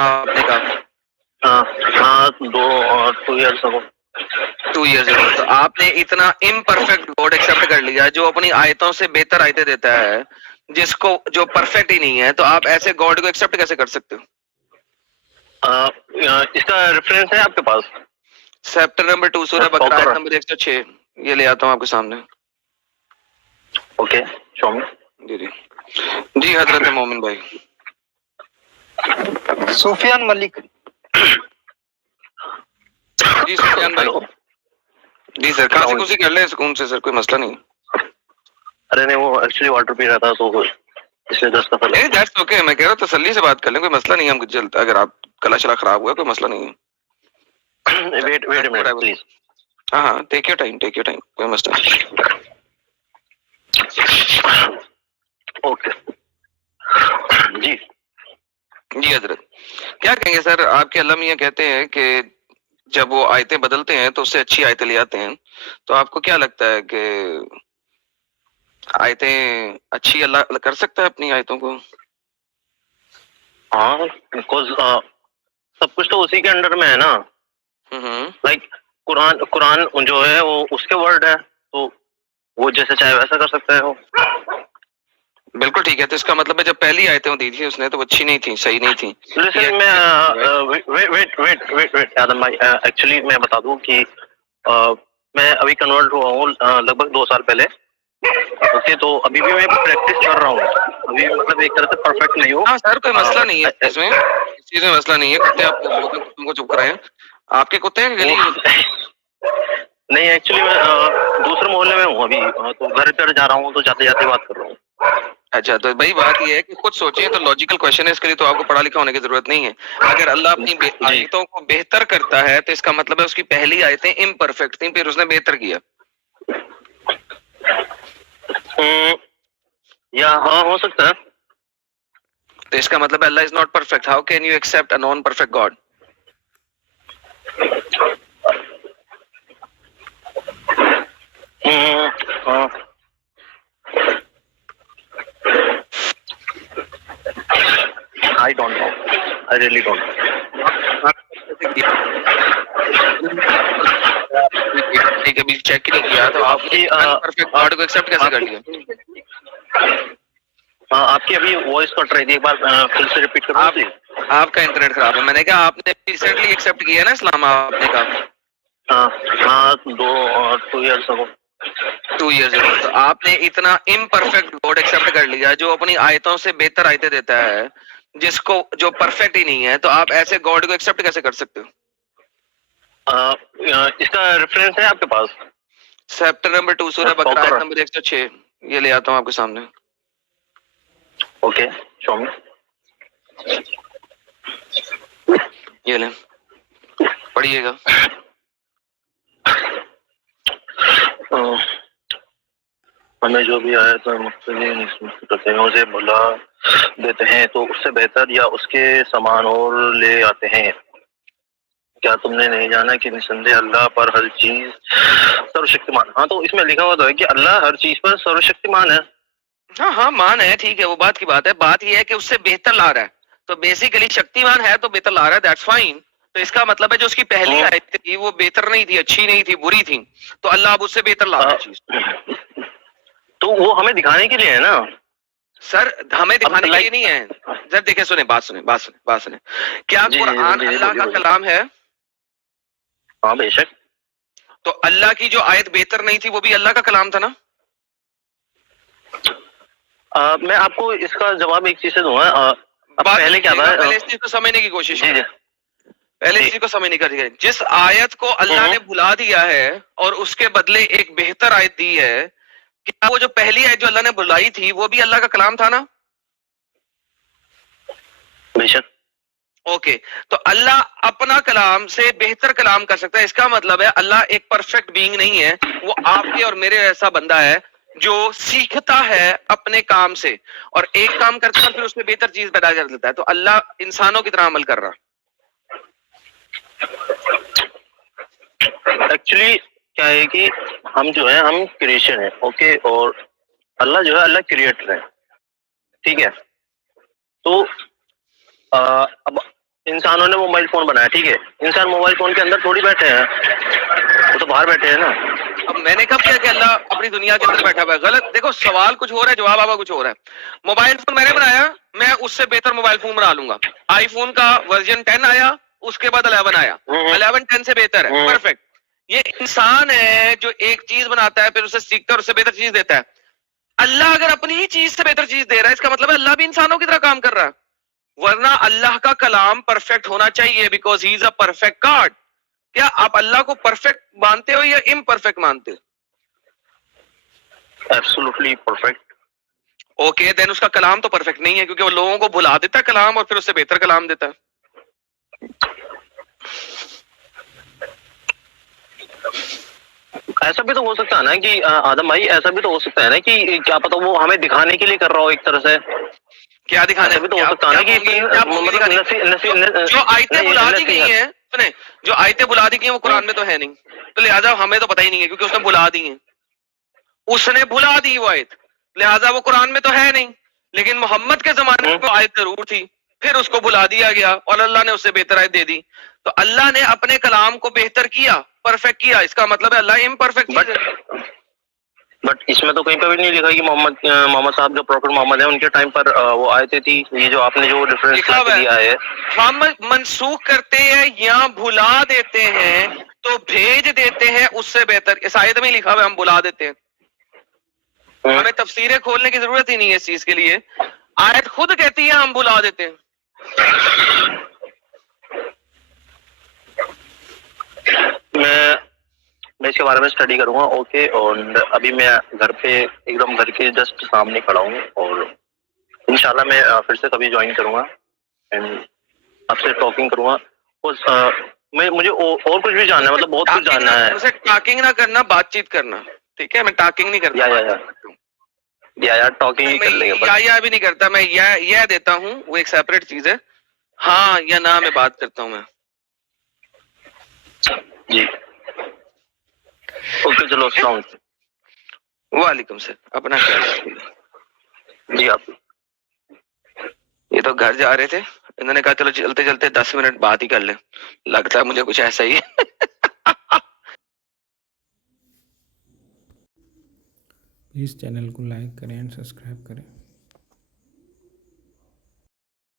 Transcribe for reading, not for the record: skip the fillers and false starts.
آپ نے کہا ہاں 2 ایئرس اگو. 2 years ago. تو آپ نے اتنا امپرفیکٹ گاڈ ایکسپٹ کر لیا جو اپنی آیتوں سے بہتر آیتیں دیتا ہے، جس کو جو پرفیکٹ ہی نہیں ہے، تو آپ ایسے گاڈ کو ایکسپٹ کیسے کر سکتے ہو؟ اس کا ریفرنس ہے آپ کے پاس؟ چیپٹر نمبر 2 سورہ بقرہ آیت نمبر 106. یہ لے آتا ہوں آپ کے سامنے. اوکے شو می. جی جی حضرت مومن بھائی. سفیان ملک. جی سفیان بھائی. جی سر کھانسی کھوسی کر لیں سکون سے سر، کوئی مسئلہ نہیں. ارے نہیں وہ ایکچولی واٹر پی رہا تھا تو اس لیے 10 دفعہ. دیٹس اوکے، میں کہہ رہا ہوں تسلی سے بات کر لیں، کوئی مسئلہ نہیں ہے. ہم جلد اگر آپ گلا شلا خراب ہوا کوئی مسئلہ نہیں ہے. Wait a minute please. ہاں take your time, take your time, کوئی مسئلہ نہیں. اوکے جی. جی حضرت کیا کہیں گے سر؟ آپ کے اللہ میاں کہتے ہیں کہ جب وہ آیتیں بدلتے ہیں تو اس سے اچھی آیتیں لے آتے ہیں، تو آپ کو کیا لگتا ہے کہ آیتیں اچھی اللہ کر سکتا ہے اپنی آیتوں کو؟ ہاں بیکاز سب کچھ تو اسی کے انڈر میں ہے نا. لائک قرآن جو ہے وہ اس کے ورڈ ہے، تو وہ جیسے چاہے ویسا کر سکتا ہے وہ. بالکل ٹھیک ہے. تو اس کا مطلب ہے جب پہلی آیتیں دی تھی اس نے تو وہ اچھی نہیں تھی، صحیح نہیں تھی. لیکن ویٹ آدم بھائی، ایکچولی میں بتا دوں کہ میں ابھی کنورٹ ہوا ہوں لگ بھگ 2 سال پہلے. اوکے تو ابھی بھی میں پریکٹس کر رہا ہوں، ابھی مطلب ایک طرح سے پرفیکٹ نہیں ہوں. ہاں سر کوئی مسئلہ نہیں ہے اس میں، اس چیز میں مسئلہ نہیں ہے. کتے آپ کو بولتے ہیں، کتوں کو چپ کرائیں. آپ کے کتے ہیں گلی؟ نہیں ایکچولی میں دوسرے محلے میں ہوں ابھی، تو گھر پر جا رہا ہوں تو جاتے جاتے بات کر رہا ہوں. اچھا تو بھائی بات یہ ہے کہ خود سوچیں، تو لاجیکل کوشچن ہے، اس کے لیے تو آپ کو پڑھا لکھا ہونے کی ضرورت نہیں ہے. اگر اللہ اپنی آیتوں کو بہتر کرتا ہے تو اس کا مطلب ہے اس کی پہلی آیتیں امپرفیکٹ تھیں، پھر اس نے بہتر کیا. یا ہاں ہو سکتا ہے. تو اس کا مطلب Allah is not perfect. How can you accept a non perfect God? I don't know. I really don't know. کبھی چیک نہیں کیا تو آپ پرفیکٹ گاڈ کو ایکسپٹ کیسے کر لیا؟ آپ کی ابھی وائس کٹ رہی تھی، ایک بار پھر سے ریپیٹ کرو. آپ کا انٹرنیٹ خراب ہے. میں نے کہا آپ نے ریسنٹلی ایکسپٹ کیا نا اسلام، آپ نے کہا ہاں 2 ایئرس اگو. 2 years ago. تو آپ نے اتنا امپرفیکٹ گاڈ ایکسپٹ کر لیا جو اپنی آیتوں سے بہتر آیتیں دیتا ہے، جس کو جو پرفیکٹ ہی نہیں ہے، تو آپ ایسے گاڈ کو ایکسپٹ کیسے کر سکتے ہو؟ اس کا ریفرنس ہے آپ کے پاس؟ چیپٹر نمبر 2 سورہ بقرہ آیت نمبر 106. یہ لے آتا ہوں آپ کے سامنے. اوکے شو می. یہ لیں پڑھیے گا. ہمیں جو بھی آیا تھا مختلف اسے بلا دیتے ہیں تو اس سے بہتر یا اس کے سامان اور لے آتے ہیں. کیا تم نے نہیں جانا کہ نسندے اللہ پر ہر چیز سروشکتیمان. ہاں تو اس میں لکھا ہوا تو ہے کہ اللہ ہر چیز پر سروشکتیمان ہے. ہاں مان ہے، ٹھیک ہے، وہ بات کی بات ہے. بات یہ ہے کہ اس سے بہتر لا رہا ہے. تو بیسیکلی شکتیمان ہے تو بہتر لا رہا ہے، دیٹس فائن. تو اس کا مطلب ہے جو اس کی پہلی آیت تھی وہ بہتر نہیں تھی، اچھی نہیں تھی، بری تھی، تو اللہ اب اس سے بہتر لا رہا ہے چیز. تو وہ ہمیں دکھانے کے لیے ہے نا سر، ہمیں دکھانے کے لیے نہیں ہے. سر دیکھیں، سنیں بات سنیں. کیا قرآن اللہ کا کلام ہے؟ ہاں بے شک. تو اللہ کی جو آیت بہتر نہیں تھی وہ بھی اللہ کا کلام تھا نا؟ میں آپ کو اس کا جواب ایک چیز سے دوں گا. پہلے کیا تھا، پہلے اس چیز کو سمجھنے کی کوشش کریں. پہلے اس چیز کو سمجھنے کی، جس آیت کو اللہ نے بھلا دیا ہے اور اس کے بدلے ایک بہتر آیت دی ہے، کیا وہ جو پہلی آیت جو اللہ نے بھلائی تھی وہ بھی اللہ کا کلام تھا نا؟ بے شک. اوکے، تو اللہ اپنا کلام سے بہتر کلام کر سکتا ہے. اس کا مطلب ہے اللہ ایک پرفیکٹ بینگ نہیں ہے، وہ آپ کے اور میرے ایسا بندہ ہے جو سیکھتا ہے اپنے کام سے، اور ایک کام کرتا ہے اور پھر اس میں بہتر چیز پیدا کر دیتا ہے. تو اللہ انسانوں کی طرح عمل کر رہا. ایکچولی کیا ہے کہ ہم جو ہے ہم کریشن ہے، اوکے، اور اللہ جو ہے اللہ کریٹر ہے، ٹھیک ہے. تو اب انسانوں نے موبائل فون بنایا, ٹھیک ہے, انسان موبائل فون کے اندر تھوڑی بیٹھے ہیں, وہ تو باہر بیٹھے ہیں نا. اب میں نے کب کیا کہ اللہ اپنی دنیا کے اندر بیٹھا ہوا ہے؟ غلط. دیکھو سوال کچھ ہو رہا ہے, جواب آپ کا کچھ ہو رہا ہے. موبائل فون میں نے بنایا, میں اس سے بہتر موبائل فون بنا لوں گا. آئی فون کا ورژن 10 آیا, اس کے بعد 11 آیا, 11 10 سے بہتر ہے, پرفیکٹ. یہ انسان ہے جو ایک چیز بناتا ہے, پھر اسے سیکھتا ہے اور اس سے بہتر چیز دیتا ہے. اللہ اگر اپنی ہی چیز سے بہتر چیز دے رہا ہے, اس کا مطلب ہے اللہ بھی انسانوں کی طرح کام کر رہا ہے. ورنہ اللہ کا کلام پرفیکٹ ہونا چاہیے, because he is a perfect God. کیا آپ اللہ کو پرفیکٹ مانتے ہو یا امپرفیکٹ مانتے ہو؟ Absolutely perfect. اوکے دین اس کا کلام تو پرفیکٹ نہیں ہے, کیونکہ وہ لوگوں کو بھلا دیتا ہے کلام اور پھر اس سے بہتر کلام دیتا ہے. ایسا بھی تو ہو سکتا ہے نا کہ آدم بھائی, ایسا بھی تو ہو سکتا ہے نا کہ کیا پتہ وہ ہمیں دکھانے کے لیے کر رہا ہو ایک طرح سے. کیا دکھانے؟ ایسا بھی تو ہو سکتا ہے نا کہ جو آیتیں بلا دی گئی ہیں, سنیں, جو آیتیں بلا دی گئی ہیں وہ قرآن میں تو ہے نہیں, تو لہٰذا ہمیں تو پتہ ہی نہیں ہے, کیونکہ اس نے بلا دی ہیں. اس نے بلا دی وہ آیت, لہٰذا وہ قرآن میں تو ہے نہیں. لیکن محمد کے زمانے میں آیت ضرور تھی, پھر اس کو بلا دیا گیا اور اللہ نے اس سے بہتر آیت دے دی. تو اللہ نے اپنے کلام کو بہتر کیا, پرفیکٹ کیا, اس کا مطلب ہے اللہ امپرفیکٹ چیز ہے. بٹ اس میں تو کہیں پہ بھی نہیں لکھا کہ محمد صاحب جو پروفیٹ محمد ہیں ان کے ٹائم پر وہ آیتیں تھی. یہ جو آپ نے جو ریفرنس دیا ہے, ہم منسوخ کرتے ہیں یا بھلا دیتے ہیں تو بھیج دیتے ہیں اس سے بہتر. اس آیت میں لکھا ہوا ہے ہم بھلا دیتے ہیں, ہمیں تفسیریں کھولنے کی ضرورت ہی نہیں ہے اس چیز کے لیے. آیت خود کہتی ہے ہم بھلا دیتے ہیں. میں اس کے بارے میں اسٹڈی کروں گا. اوکے, اور ابھی میں گھر پہ ایک دم گھر کے جسٹ سامنے کھڑا ہوں, اور انشاءاللہ میں پھر سے کبھی جوائن کروں گا اینڈ آپ سے ٹاکنگ کروں گا. مجھے اور کچھ بھی جاننا ہے, مطلب بہت کچھ جاننا ہے. اسے ٹاکنگ نہ کرنا, بات چیت کرنا, ٹھیک ہے؟ میں ٹاکنگ نہیں کرتا, یا ٹاکنگ ہی کر لیں گے. یا بھی نہیں کرتا میں, یہ دیتا ہوں, وہ ایک سیپریٹ چیز ہے. ہاں یا نہ میں بات کرتا ہوں میں. جی اوکے, چلو السلام علیکم. وعلیکم السلام. اپنا خیال رکھیے. جی آپ یہ تو گھر جا رہے تھے, انہوں نے کہا چلو چلتے چلتے 10 منٹ بات ہی کر لیں. لگتا ہے مجھے کچھ ایسا ہی ہے. پلیز چینل کو لائک کریں اینڈ سبسکرائب کریں.